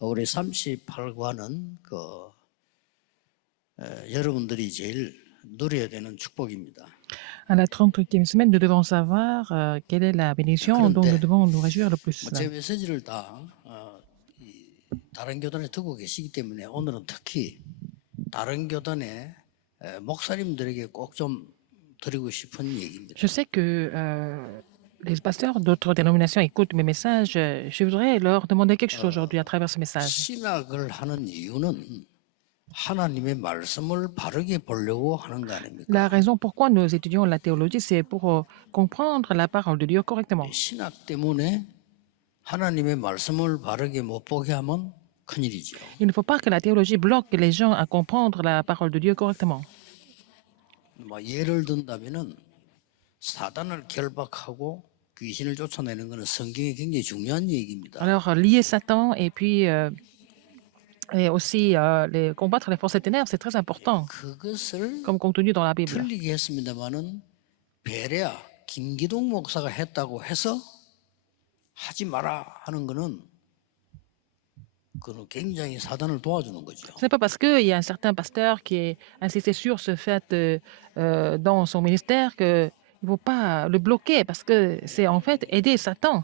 우리 38과는 여러분들이 제일 누려야 되는 축복입니다. À la 38e semaine, nous devons savoir quelle est la bénédiction dont nous 그런데 devons nous réjouir le plus. 제 메시지를 다 다른 교단에 듣고 계시기 때문에 오늘은 특히 다른 교단의 목사님들에게 꼭 좀 드리고 싶은 얘기입니다. Je sais que les pasteurs d'autres dénominations écoutent mes messages. Je voudrais leur demander quelque chose aujourd'hui à travers ce message. 신학을 하는 이유는 하나님의 말씀을 바르게 보려고 하는 거 아닙니까? La raison pourquoi nous étudions la théologie, c'est pour comprendre la parole de Dieu correctement. 신학 때문에 하나님의 말씀을 바르게 못 보게 하면 큰일이죠. Il ne faut pas que la théologie bloque les gens à comprendre la parole de Dieu correctement. 예를 든다면은 사단을 결박하고 귀신을 쫓아내는 것은 성경에 굉장히 중요한 얘기입니다. Alors, lier Satan et puis et aussi combattre les forces des ténèbres, c'est très important 그것을 comme contenu dans la Bible. 틀리게 했습니다만은 베레아 김기동 목사가 했다고 해서 하지 마라 하는 거는 그는 굉장히 사단을 도와주는 거죠. Ce n'est pas parce qu'il y a un certain pasteur qui est insisté sur ce fait dans son ministère qu'il ne faut pas le bloquer parce que c'est en fait aider Satan.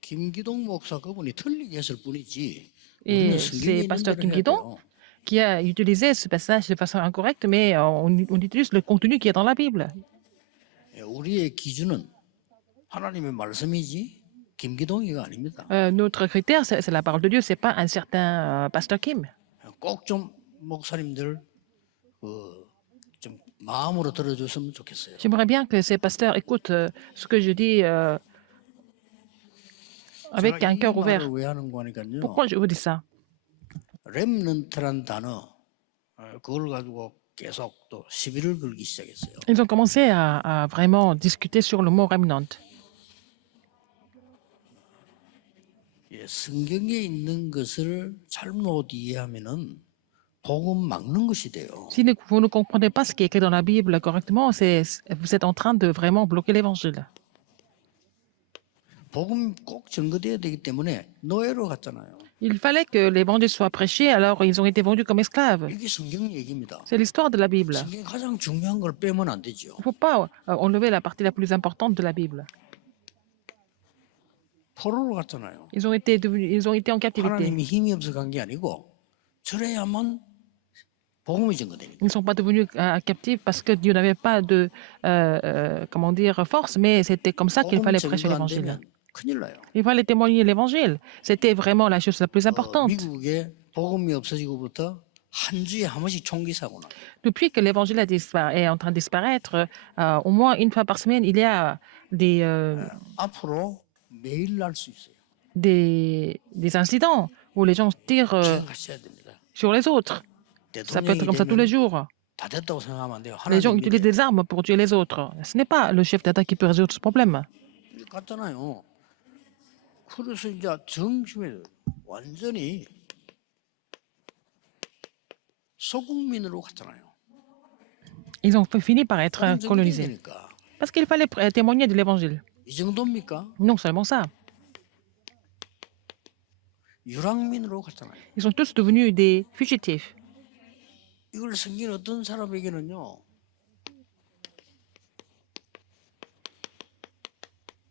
김기동 목사 그분이 틀리게 했을 뿐이지. Et c'est pasteur Kim Ki-dong qui a utilisé ce passage de façon incorrecte, mais on utilise le contenu qui est dans la Bible. 우리의 기준은 하나님의 말씀이지 김기동이가 아닙니다. Notre critère, c'est la parole de Dieu, c'est pas un certain pasteur Kim. 꼭 좀 목사님들 좀 마음으로 들어줬으면 좋겠어요. J'aimerais bien que ces pasteurs écoutent ce que je dis avec un cœur ouvert. 왜 하는 거니까요. Pourquoi je vous dis ça? 렘넌트란 단어 그걸 가지고 계속 또 시비를 걸기 시작했어요. Ils ont commencé à vraiment discuter sur le mot remnant. 성경에 있는 것을 잘못 이해하면은 복음 막는 것이 돼요. Si vous ne comprenez pas ce qui est écrit dans la Bible correctement, vous êtes en train de vraiment bloquer l'évangile. 복음 꼭 증거돼야 되기 때문에 노예로 갔잖아요. Il fallait que l'évangile soit prêché, alors ils ont été vendus comme esclaves. 이게 성경 얘기입니다. C'est l'histoire de la Bible. 성경 가장 중요한 걸 빼면 안 되죠. Il ne faut pas enlever la partie la plus importante de la Bible. 포로로 갔잖아요. Ils ont été en captivité. 하나님이 힘이 없어 간 게 아니고 저래야만 복음이 증거되니까. Ils ne sont pas devenus captifs parce que Dieu n'avait pas de comment dire force, mais c'était comme ça qu'il fallait prêcher 증거 안 l'évangile. 되면 큰일 나요. Il fallait témoigner l'évangile. C'était vraiment la chose la plus importante. 미국에 복음이 없어지고부터 한 주에 한 번씩 총기 사고 나. Depuis que l'évangile est en train de disparaître, au moins une fois par semaine, il y a 앞으로 매일 날 수 있어요. des incidents où les gens tirent 하셔야 됩니다. sur les autres. Ça peut être comme ça tous les jours. 다 됐다고 생각하면 안 돼요. Les gens 하나님 utilisent des armes pour tuer les autres. Ce n'est pas le chef d'État qui peut résoudre ce problème. 같잖아요. 그래서 이제 정심에 완전히 소국민으로 갔잖아요. Ils ont fini par être 완전히 colonisés. 되니까. Parce qu'il fallait témoigner de l'évangile. 이 정도입니까? Non seulement ça. 유랑민으로 갔잖아요. Ils sont tous devenus des fugitifs. 이걸 생긴 어떤 사람에게는요.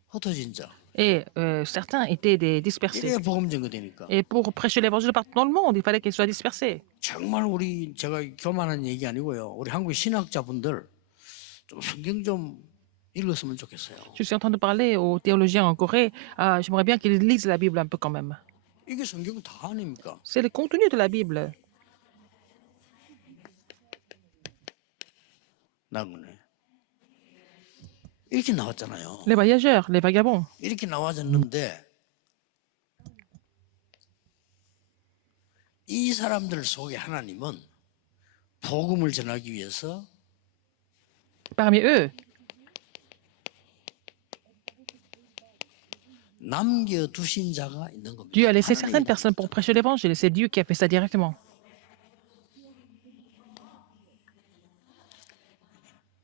흩어진 자. Et certains étaient des dispersés. 이래야 복음 증거되니까. Et pour prêcher l'évangile partout dans le monde, il fallait qu'ils soient dispersés. 정말 제가 교만한 얘기 아니고요. 우리 한국 신학자분들 좀 성경 좀 읽었으면 좋겠어요. Je suis en train de parler aux théologiens en Corée. J'aimerais bien qu'ils lisent la Bible un peu quand même. 이게 성경 다 아닙니까? C'est le contenu de la Bible. 나그네. 이렇게 나왔잖아요. Les voyageurs, les vagabonds. 이렇게 나와졌는데 이 사람들 속에 하나님은 복음을 전하기 위해서 Parmi eux, 남겨두신 자가 있는 겁니다. Dieu a laissé 하나님이 certaines personnes pour prêcher l'évangile. C'est Dieu qui a fait ça directement.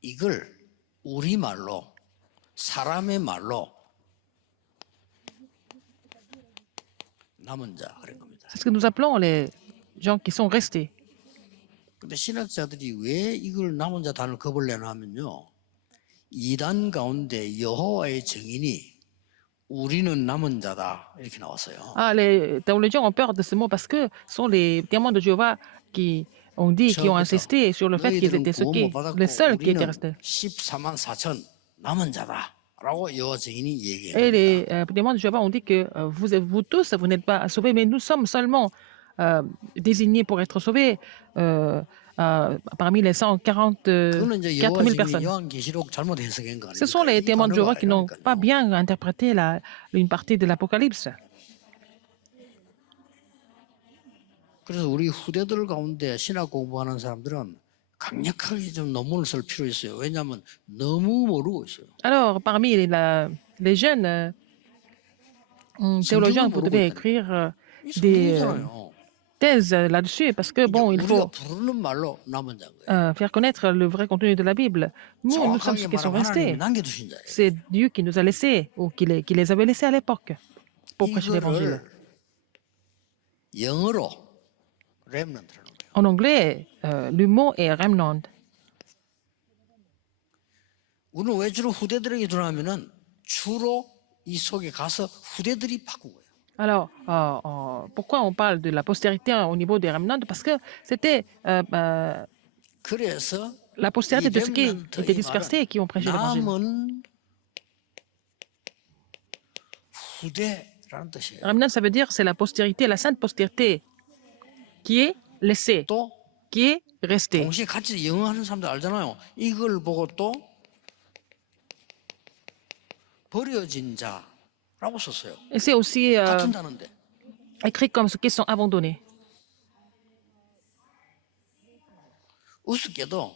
이걸 우리말로 사람의 말로 남은 자 그런 겁니다. C'est ce que nous appelons les gens qui sont restés. 근데 신학자들이 왜 이걸 남은 자 단어를 겁을 내나 하면요. 이단 가운데 여호와의 증인이 우리는 남은 자다 이렇게 나왔어요. Ah, les théologiens ont peur de ce mot parce que ce sont les témoins de Jéhovah qui ont dit, qui ont 처음부터 insisté sur le fait qu'ils 너희들은 étaient ceux 구원 qui, 못 받았고 les seuls qui étaient 우리는 restés. 14만 4천 남은 자다라고 여호와 증인이 Et 얘기해요. les témoins de Jéhovah ont dit que vous tous, vous n'êtes pas sauvés, mais nous sommes seulement désignés pour être sauvés parmi les 144 그거는 이제 여호와 000 증인이 personnes. 요한계시록 잘못 해석한 거 Ce sont 아닙니까? les 이 témoins de Jéhovah 단어가 qui n'ont pas 아니라니까요. bien interprété une partie de l'Apocalypse. 그래서 우리 후대들 가운데 신학 공부하는 사람들은 강력하게 좀 논문을 쓸 필요 있어요. 왜냐하면 너무 모르고 있어요. Alors, parmi les jeunes théologiens, vous devez écrire 이 des 성경이잖아요. thèses là-dessus parce que, bon, il 우리가 faut 부르는 말로 남은 자인 거예요. faire connaître le vrai contenu de la Bible. Nous sommes ceux 정확하게 qui sont 말하면 하나님이 restés. 남겨두신 자예요. C'est Dieu qui nous a laissés ou qui les avait laissés à l'époque pour prêcher l'évangile. 이거를 영어로 렘넌트라는 거예요. En anglais, le mot est remnant. 우리는 왜 주로 후대들에게 주냐면은 주로 이 속에 가서 후대들이 바꾸고요. Alors, pourquoi on parle de la postérité au niveau des remnants? Parce que c'était 그래서 la postérité 이 de ceux qui 렘넌트 étaient 이 dispersés et qui ont prêché 말은 l'évangile. 남은 후대라는 뜻이에요. Remnant, ça veut dire c'est la postérité, la sainte postérité qui est laissée, 또 qui est restée. 동시에 같이 영어 하는 사람들 알잖아요. 이걸 보고 또 버려진 자라고 썼어요. Et c'est aussi 같은 단어인데. écrit comme ceux qui sont abandonnés. 우습게도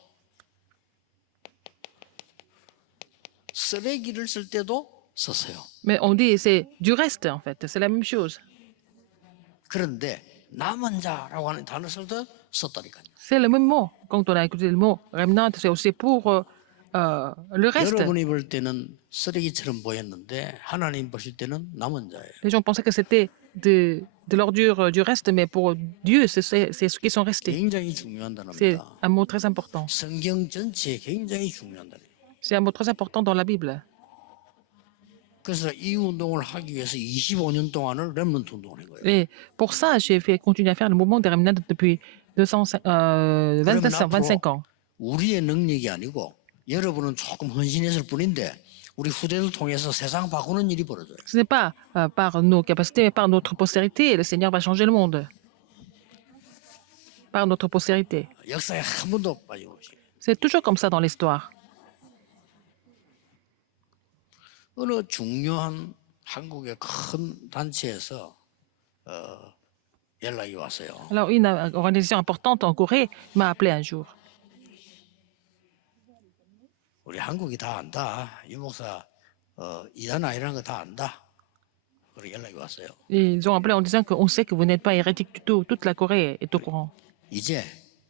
쓰레기를 쓸 때도 썼어요. Mais on dit c'est du reste en fait, c'est la même chose. 그런데 남은 자라고 하는 단어 쓸 때 썼다니까요. C'est le même mot. Quand on a écouté le mot remnant, c'est aussi pour le reste. 여러분이 볼 때는 쓰레기처럼 보였는데 하나님 보실 때는 남은 자예요. Les gens pensaient que c'était de l'ordure du reste, mais pour Dieu, c'est ceux qui sont restés. 굉장히 중요한 C'est 단어입니다. un mot très important. 성경 전체에 굉장히 중요한 단어예요. C'est un mot très important dans la Bible. 그래서 이 운동을 하기 위해서 25년 동안을 렘넌트 운동을 한 거예요. Et pour ça, j'ai continué à faire le mouvement des remnants depuis 25 ans. 우리의 능력이 아니고 여러분은 조금 헌신했을 뿐인데 우리 후대를 통해서 세상 바꾸는 일이 벌어져요. Ce n'est pas par nos capacités, mais par notre postérité. Le Seigneur va changer le monde. Par notre postérité. 역사에 한 번도 빠짐없이. C'est toujours comme ça dans l'histoire. 어느 중요한 한국의 큰 단체에서 연락이 왔어요. Alors, une organisation importante en Corée m'a appelé un jour. 우리 한국이 다 안다. 이 목사 이단 아니라는 거 다 안다. 그렇게 연락이 왔어요. Ils ont appelé en disant qu'on sait que vous n'êtes pas hérétique du tout. Toute la Corée est au courant. 이제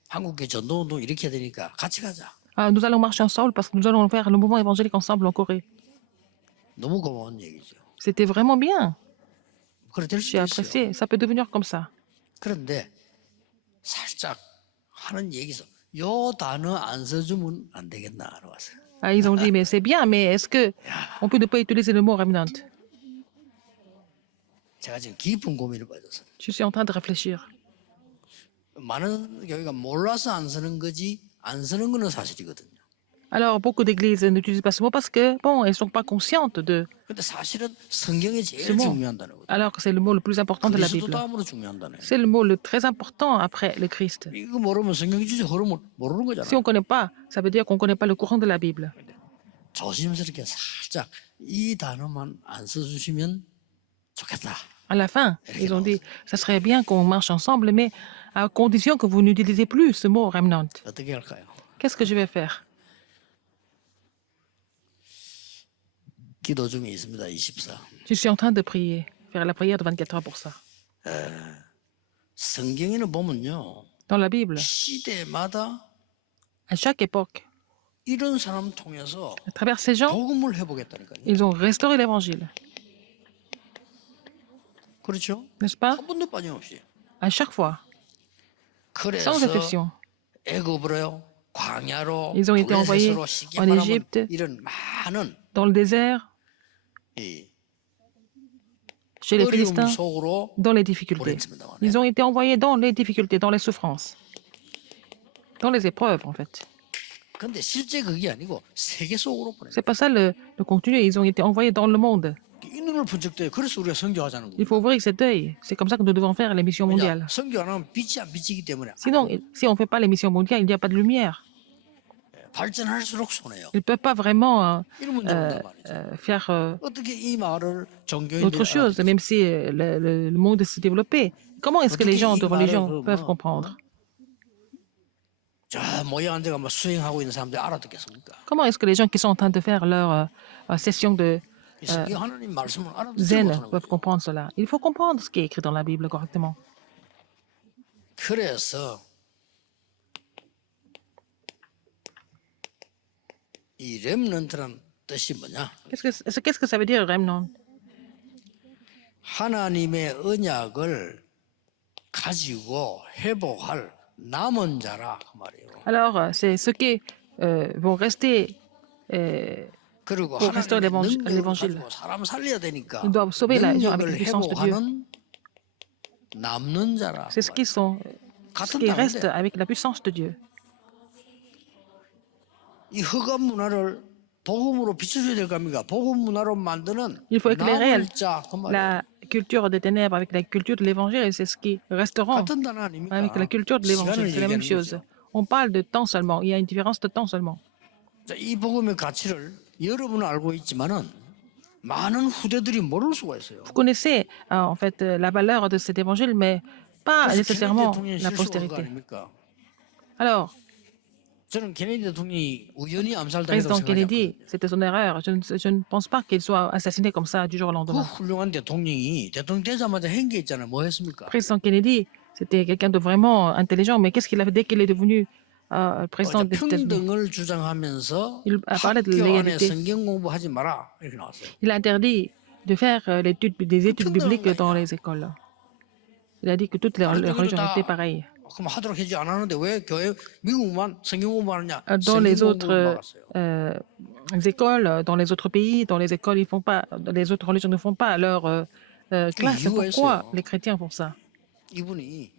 한국의 전도운동 이렇게 되니까 같이 가자. Nous allons marcher ensemble parce que nous allons faire le mouvement évangélique ensemble en Corée. 너무 고마운 얘기죠. C'était vraiment bien. 그래 될 J'ai 수도 있어요. apprécié. Ça peut devenir comme ça. 그런데 살짝 하는 얘기에서 요 단어 안 써주면 안 되겠나 하러 왔어요. Ils ont dit, mais c'est bien, mais est-ce que on peut ne pas utiliser le mot remnant? 제가 지금 깊은 고민을 빠졌어요. Je suis en train de réfléchir. 많은 교회가 몰라서 안 쓰는 거지 안 쓰는 거는 사실이거든요. Alors, beaucoup d'églises n'utilisent pas ce mot parce que, bon, elles ne sont pas conscientes de 근데 사실은 성경에 ce 제일 mot. 중요한 단어거든요. Alors que c'est le mot le plus important de la 그리스도 Bible. 다음으로 중요한 단어예요. C'est le mot le très important après le Christ. 이거 모르면 성경 지적 흐름을 모르는 거잖아요. Si on ne connaît pas, ça veut dire qu'on ne connaît pas le courant de la Bible. 조심스럽게 살짝 이 단어만 안 써주시면 좋겠다. À la fin, ils ont dit, ça serait bien qu'on marche ensemble, mais à condition que vous n'utilisez plus ce mot remnant. 어떻게 할까요? Qu'est-ce que je vais faire? 기도 중에 있습니다. 24. Je suis en train de prier, faire la prière de 24 heures pour ça. 성경에는 보면요. Dans la Bible, 시대마다 à chaque époque, 이런 사람 통해서 à travers ces gens, 복음을 해보겠다니까요. ils ont restauré l'évangile. 그렇죠? n'est-ce pas? 한 번도 빠짐없이. À chaque fois, sans 그래서 exception. 애굽으로요, 광야로, Ils ont été envoyés 블레셋으로 쉽게 en 말하면 Égypte, 이런 많은 dans le désert, 이 chez les 어려움 Philistins, 속으로 dans les difficultés. 보냈습니다만. Ils ont été envoyés dans les difficultés, dans les souffrances, dans les épreuves, en fait. 근데 실제 그게 아니고 세계 속으로 보냈어요. C'est pas ça le contenu. Ils ont été envoyés dans le monde. 이 눈을 번쩍 떠요. 그래서 우리가 선교하자는 Il 거예요. faut ouvrir cet œil. C'est comme ça que nous devons faire les missions mondiales. 왜냐? 선교 안 하면 빛이 안 비치기 때문에 Sinon, si on ne fait pas les missions mondiales, il n'y a pas de lumière. 발전할수록 손해요. Ils ne peuvent pas vraiment 이런 문제가 온단 말이죠. faire 어떻게 이 말을 종교인들이 autre chose, même si le monde s'est développé. Comment est-ce que les gens de religion peuvent comprendre? 저 모여 앉아가 뭐 수행하고 있는 사람들이 알아듣겠습니까? Comment est-ce que les gens qui sont en train de faire leur session de 이 성경 하나님 말씀을 알아듣지 zen 못하는 peuvent 거예요. comprendre cela? Il faut comprendre ce qui est écrit dans la Bible correctement. 그래서 이 렘넌트란 뜻이 뭐냐? Qu'est-ce que ça veut dire, remnant? 하나님의 언약을 가지고 회복할 남은 자라 그 말이에요. Alors, c'est ceux qui vont rester, 그리고 pour restaurer 하나님의 능력을 l'évangile. 가지고 사람 살려야 되니까 Ils doivent sauver la gens avec la 능력을 puissance de Dieu. 회복하는 남는 자라. C'est ce qui 같은 reste 단어인데 avec la puissance de Dieu. 이 흑암 문화를 복음으로 비춰줘야 될 겁니까? 복음 문화로 만드는 Il faut éclairer 남을 자 그 말이에요. la culture des ténèbres avec la culture de l'évangile et c'est ce qui resteront 같은 단어 아닙니까? avec la culture de l'évangile. 시간을 C'est la même 얘기하는 chose. 거죠. On parle de temps seulement. Il y a une différence de temps seulement. 자, 이 복음의 가치를 여러분은 알고 있지만은 많은 후대들이 모를 수가 있어요. Vous connaissez en fait la valeur de cet évangile, mais pas 그래서 케네디 nécessairement 대통령이 la 실수한 거 postérité. 아닙니까? Alors, 저는 케네디 대통령이 우연히 암살당했다고 président 생각하지 Kennedy, c'était son erreur. Je ne pense pas qu'il soit assassiné comme ça du jour au 그 lendemain. 훌륭한 대통령이 대통령 되자마자 한 게 있잖아요. 뭐 했습니까? Président Kennedy, c'était quelqu'un de vraiment intelligent, mais qu'est-ce qu'il a fait dès qu'il est devenu président des États-Unis? 평등을 주장하면서 Il a parlé de 학교 안에 l'égalité. 성경 공부하지 마라 이렇게 나왔어요. Il a interdit de faire des études bibliques dans les écoles. Il a dit que toutes les religions étaient pareilles. 그럼 하도록 하지 않았는데 왜 교회 미국만 성경 공부하느냐? Dans les 성경 autres 공부를 막았어요. écoles, dans les autres pays, dans les écoles, ils font pas, les autres religions ne font pas leur classe. Pourquoi les chrétiens font ça? 이분이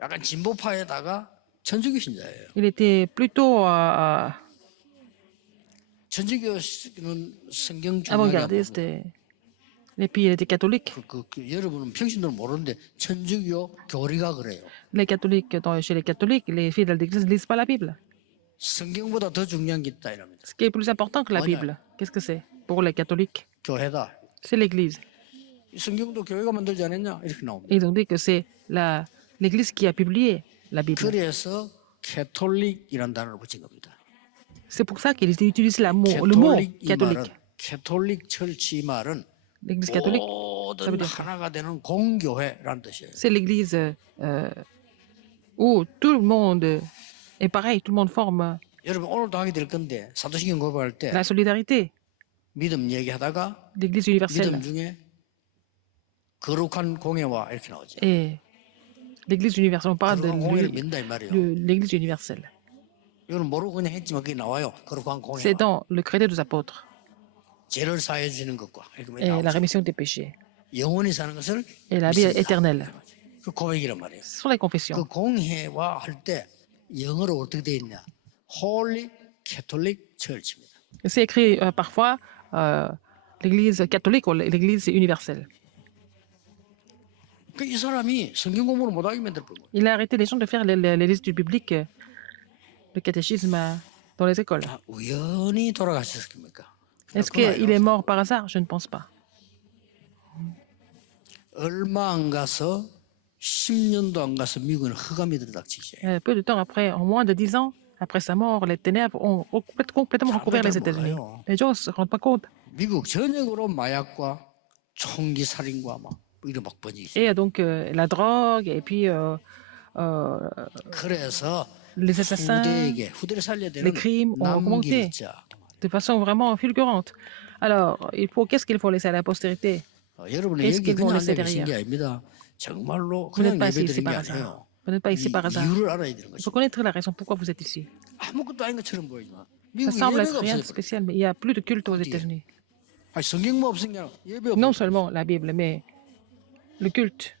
약간 진보파에다가 천주교 신자예요. Il était plutôt 천주교는 성경 중요하게 안 avant-gardiste. 보고 Et puis il était catholique. 여러분은 평신도는 모르는데 천주교 교리가 그래요. Les catholiques, chez les catholiques, les fidèles d'église ne lisent pas la Bible. 성경보다 더 중요한 게 있다 이랍니다. Ce qui est plus important que la Bible, qu'est-ce que c'est pour les catholiques? 교회다. C'est l'église. 이 성경도 교회가 만들지 않았냐 이렇게 나옵니다. Ils ont dit que c'est l'église qui a publié la Bible. 그래서 캐톨릭이라는 단어를 붙인 겁니다. C'est pour ça qu'ils utilisent le mot 캐톨릭 이 말은 catholique. 캐톨릭 철치 말은 L'église catholique, 모든 하나가 되는 공교회라는 뜻이에요. c'est l'église où tout le monde est pareil, tout le monde forme 여러분 오늘도 하게 될 건데 사도신경 공부할 때 la solidarité. 믿음 얘기하다가 L'église universelle 믿음 중에 거룩한 공예와 이렇게 나오죠. et l'église universelle. On parle 거룩한 공예를 de 믿는다 이 말이에요. l'église universelle. 이거는 모르고 그냥 했지만 그게 나와요. 거룩한 공예. C'est dans le credo des apôtres 죄를 사해 주시는 것과 이렇게 et la 나오죠. rémission des péchés 영원히 사는 것을 et la vie 믿습니다. éternelle. 그 고백이란 말이에요. Ce sont les 그 confessions. 공회와 할 때 영어로 어떻게 되어 있냐? Holy Catholic Church입니다. C'est écrit parfois l'église catholique ou l'église universelle. 그 이 사람이 성경 공부를 못하게 만들 거고. Il a arrêté les gens de faire les études bibliques, le catéchisme dans les écoles. 아, 우연히 돌아가셨습니까? Est-ce qu'il est mort par hasard? Je ne pense pas. 얼마 안 가서 10년도 안 가서 미국은 흑암이 들이닥치죠. Peu de temps après, en moins de 10 ans après sa mort, les ténèbres ont complètement recouvert les États-Unis. Les gens ne se rendent pas compte. 미국 전역으로 마약과 총기 살인과 막 이런 막 번지기. Et donc la drogue et puis 그래서 les assassins 후대를 살려야 되는 les crimes ont augmenté 남길자. de façon vraiment fulgurante. Alors, qu'est-ce qu'il faut laisser à la postérité? 여러분이 Qu'est-ce 여기 qu'ils vont 그냥 laisser 앉아 계신 게 derrière? 아닙니다. 정말로 Vous n'êtes 그냥 pas assis 예배 ici 드린 게 par 아니에요. hasard. Vous n'êtes pas ici 이 par hasard. 이유를 알아야 되는 Il 것이. faut connaître la raison pourquoi vous êtes ici. 아무것도 아닌 것처럼 보이지만 Ça 미국에 semble 예배가 être rien de 없어져 버려. spécial, mais il n'y a plus de culte aux 어디에? États-Unis. 아니 성경만 없은 게 아니라 예배 Non 없어져. seulement la Bible, mais le culte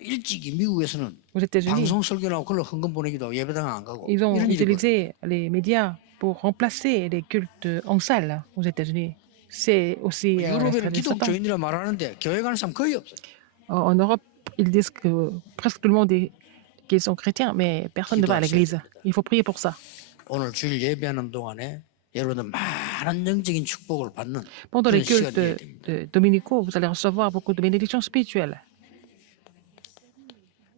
일찍이 미국에서는 aux États-Unis. 방송 설교 나오고 그걸로 헌금 보내기도 하고 예배당 안 가고 Ils ont 이런 일이 벌어요. utilisé les médias pour remplacer les cultes en salle aux États-Unis. C'est aussi la 유럽에는 stratégie de Satan. 기독교인이라 말하는데 교회 가는 사람 거의 없어요. En Europe, ils disent que presque tout le monde dit qu'ils sont chrétiens, mais personne ne va à l'église. Il faut prier pour ça. 오늘 주일 예배하는 동안에 여러분들 많은 영적인 축복을 받는 Pendant 그런 les 시간이 cultes 돼야 됩니다. dominicaux, vous allez recevoir beaucoup de bénédictions spirituelles.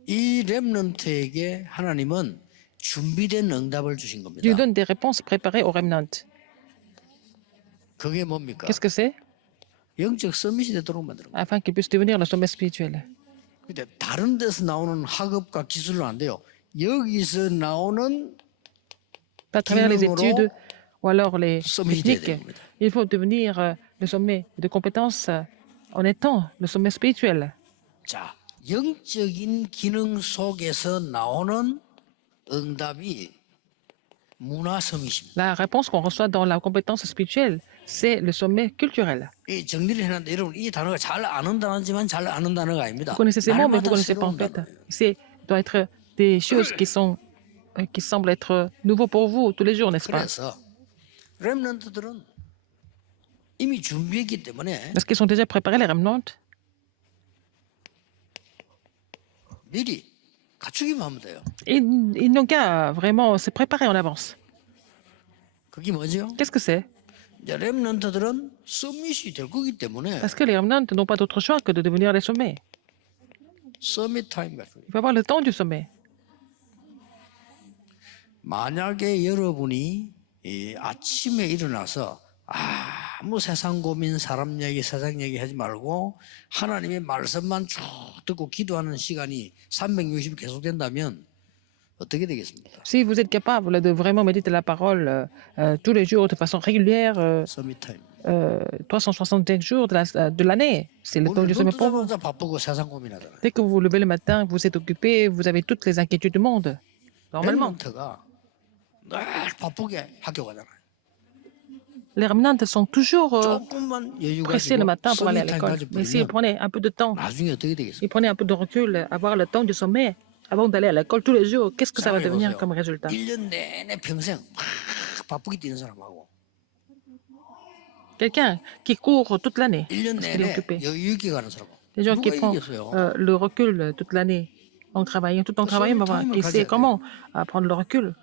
이 렘넌트에게 하나님은 준비된 응답을 주신 겁니다. Dieu donne des réponses préparées au remnant. 그게 뭡니까? Qu'est-ce que c'est? 영적 서밋이 되도록 만드는 거예요. Afin qu'ils puissent devenir le sommet spirituel. 근데 다른 데서 나오는 학업과 기술은 안 돼요. 여기서 나오는 Pas à travers les 기능으로 études ou alors les 서밋이 돼야 techniques. 됩니다. Il faut devenir le sommet de compétences en étant le sommet spirituel. 자, 영적인 기능 속에서 나오는 응답이 문화 서밋입니다. La réponse qu'on reçoit dans la compétence spirituelle, c'est le sommet culturel. 이 정리를 해놨는데 여러분 이 단어가 잘 아는 단어지만 잘 아는 단어가 아닙니다. Vous connaissez ces mots, mais vous ne 날마다 connaissez pas en 새로운 fait. 단어예요. C'est doit être des choses qui semblent être nouveaux pour vous tous les jours, n'est-ce pas? 그래서 렘넌트들은 이미 준비했기 때문에 Parce qu'ils sont déjà préparés, les remnants. 미리 갖추기만 하면 돼요. Ils n'ont qu'à vraiment se préparer en avance. 그게 뭐죠? Qu'est-ce que c'est? 이제 렘넌트들은 서밋이 될 거기 때문에 Parce que les remnants n'ont pas d'autre choix que de devenir les sommets. 서밋 타임 같은 거예요. Il faut avoir le temps du sommet. 만약에 여러분이 이 아침에 일어나서 아무 세상 고민, 사람 얘기, 세상 얘기 하지 말고 하나님의 말씀만 쭉 듣고 기도하는 시간이 360일 계속된다면 어떻게 되겠습니다? Si vous êtes capable de vraiment méditer la parole tous les jours de façon régulière, 서밋 타임. 365 jours de l'année, c'est le temps 오늘 du 눈 sommet pour vous. 뜨자마자 바쁘고 세상 고민하잖아요. Dès que vous vous levez le matin, vous êtes occupé, vous avez toutes les inquiétudes du monde. Normalement, 렘넌트가 늘 바쁘게 학교 가잖아요. les remnants sont toujours 조금만 여유 pressés le 가지고 matin pour aller à 서밋 타임 l'école. 가지고 Mais s'ils 부리면 prenaient un peu de temps, 나중에 어떻게 되겠습니까? ils prenaient un peu de recul, avoir le temps du sommet avant d'aller à l'école tous les jours, qu'est-ce que ça va 생각해 devenir 보세요. comme résultat? 1년 내내 평생 막 바쁘게 뛰는 사람하고 Quelqu'un qui court toute l'année 1년 parce qu'il est 내내 occupé. 여유 있게 가는 사람. Les gens qui 누가 prennent 이기겠어요? le recul toute l'année en travaillant, tout en travaillant, mais time qui 가져야 sait 돼요. comment prendre le recul.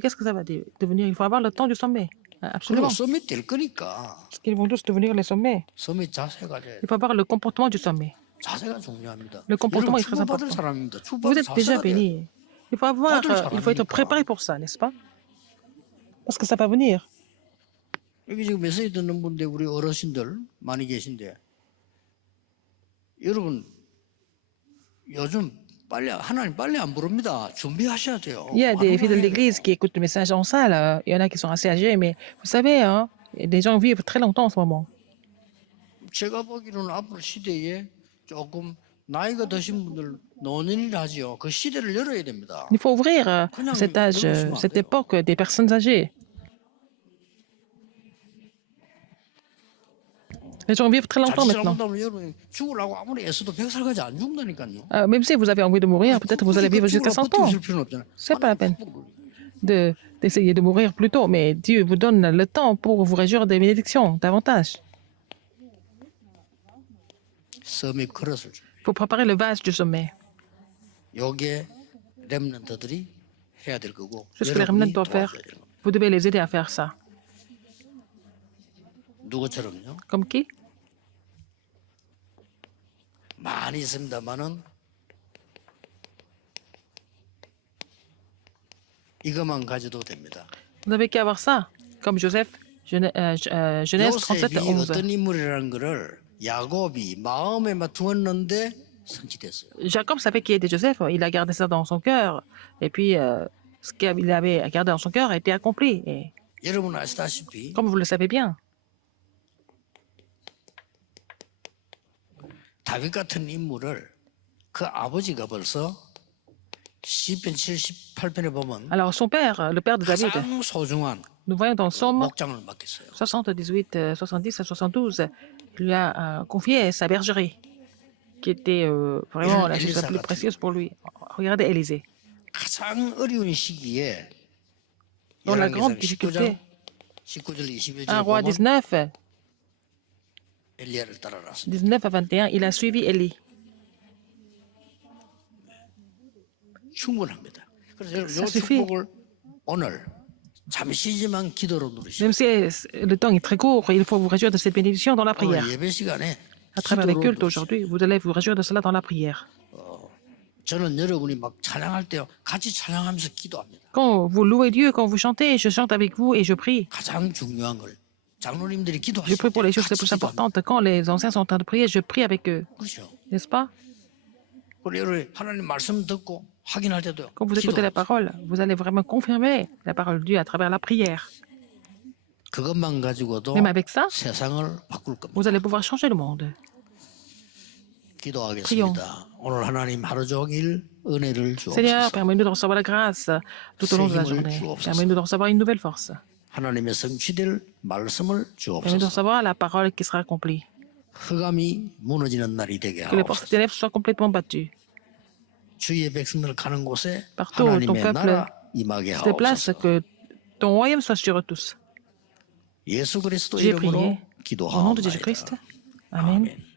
Qu'est-ce que ça va devenir? Il faut avoir le temps du sommet. 그리고 Absolument. 서밋 될 거니까 Parce qu'ils vont tous devenir les sommets. 서밋 자세 가져야 돼. Il faut avoir le comportement du sommet. 자세가 중요합니다. Le comportement 여러분 est très 축복받을 important. 사람입니다. Vous 축복받을 êtes déjà 자세가 돼야 돼. béni. Il faut avoir, il faut être préparé pour ça, n'est-ce pas? Parce que ça va venir. 여기 지금 메시지 듣는 분들 우리 어르신들 많이 계신데 여러분 요즘 빨리 하나님 빨리 안 부릅니다. 준비하셔야 돼요. Il y a des fidèles 하나님 d'église qui écoutent le message en salle. Il y en a qui sont assez âgés, mais vous savez, hein, les gens vivent très longtemps en ce moment. 제가 보기로는 앞으로 시대에 조금 나이가 드신 분들 논의를 하지요. 그 시대를 열어야 됩니다. Il faut ouvrir cet âge, cette époque des personnes âgées. Les gens vivent très longtemps 자칫 maintenant. 잘못하면 여러분 죽으려고 아무리 애써도 100살까지 안 죽는다니까요. Même si vous avez envie de mourir, peut-être vous allez vivre jusqu'à 100 ans. 있을 필요는 없잖아요. C'est pas la peine d'essayer de mourir plus tôt, mais Dieu vous donne le temps pour vous réjouir des bénédictions davantage. 섬이 크로스를 줍니다. Il faut préparer le vase du sommet. 요게 렘넌트들이 해야 될 거고 C'est ce que les remnants 여러분이 doivent faire. 도와줘야 되는 겁니다. Vous devez les aider à faire ça. 누구처럼요? Comme qui? 많이 있습니다만은 이것만 가져도 됩니다. Vous n'avez qu'à avoir ça. Comme Joseph, Genèse 37, 요셉이 11. 어떤 인물이라는 거를 야곱이 마음에만 두었는데 성취됐어요. Jacob savait qui était Joseph. Il a gardé ça dans son cœur. Et puis, ce qu'il avait gardé dans son cœur a été accompli. Et 여러분 아시다시피 comme vous le savez bien, 다윗 같은 인물을 그 아버지가 벌써 시편 78편에 보면 Alors son père, le père de David, 가장 소중한 nous voyons dans Somme 목장을 맡겼어요. 78, 70 à 72, il lui a confié sa bergerie, qui était vraiment la chose la plus précieuse pour lui. Regardez Élisée. 가장 어려운 시기에 Dans la grande 열왕기상 difficulté, 19절 1 22절 roi 보면 19, 엘리야를 따라갔어요. 19 à 21, il a suivi Élie. 충분합니다. 그래서 이 Ça suffit. 축복을 오늘 잠시지만 기도로 누리시고 Même si le temps est très court, il faut vous réjouir de cette bénédiction dans la prière. 오늘 예배 시간에 À travers les 기도로 cultes 누리시고 aujourd'hui, vous allez vous réjouir de cela dans la prière. 저는 여러분이 막 찬양할 때 같이 찬양하면서 기도합니다. Quand vous louez Dieu, quand vous chantez, je chante avec vous et je prie. 가장 중요한 걸 장로님들이 Je 기도하실 prie 때 pour les choses les 같이 plus 기도합니다. importantes. Quand les anciens sont en train de prier, je prie avec eux. 그렇죠. N'est-ce pas? 그리고 여러분 하나님 말씀 듣고 확인할 때도 Quand vous écoutez la parole, vous allez vraiment confirmer la parole de Dieu à travers la prière. 그것만 가지고도 Même avec ça, 세상을 바꿀 겁니다. vous allez pouvoir changer le monde. 기도하겠습니다. 오늘 하나님 하루 종일 은혜를 Seigneur, 주옵소서. permets-nous de recevoir la grâce tout au long de la journée. Permets-nous de recevoir une nouvelle force. 하나님의 성취될 말씀을 Permets-nous de 주옵소서. recevoir la parole qui sera accomplie. 흑암이 무너지는 날이 되게 Que les portes 하옵소서. des ténèbres soient complètement battues. 주의 백성들 가는 곳에 Partout où ton 하나님의 peuple 나라 임하게 se déplace, 하옵소서. que ton royaume soit sur eux tous. 예수 그리스도 J'ai 이름으로 prié au nom de Jésus-Christ. 기도하옵나이다. Amen. 아멘.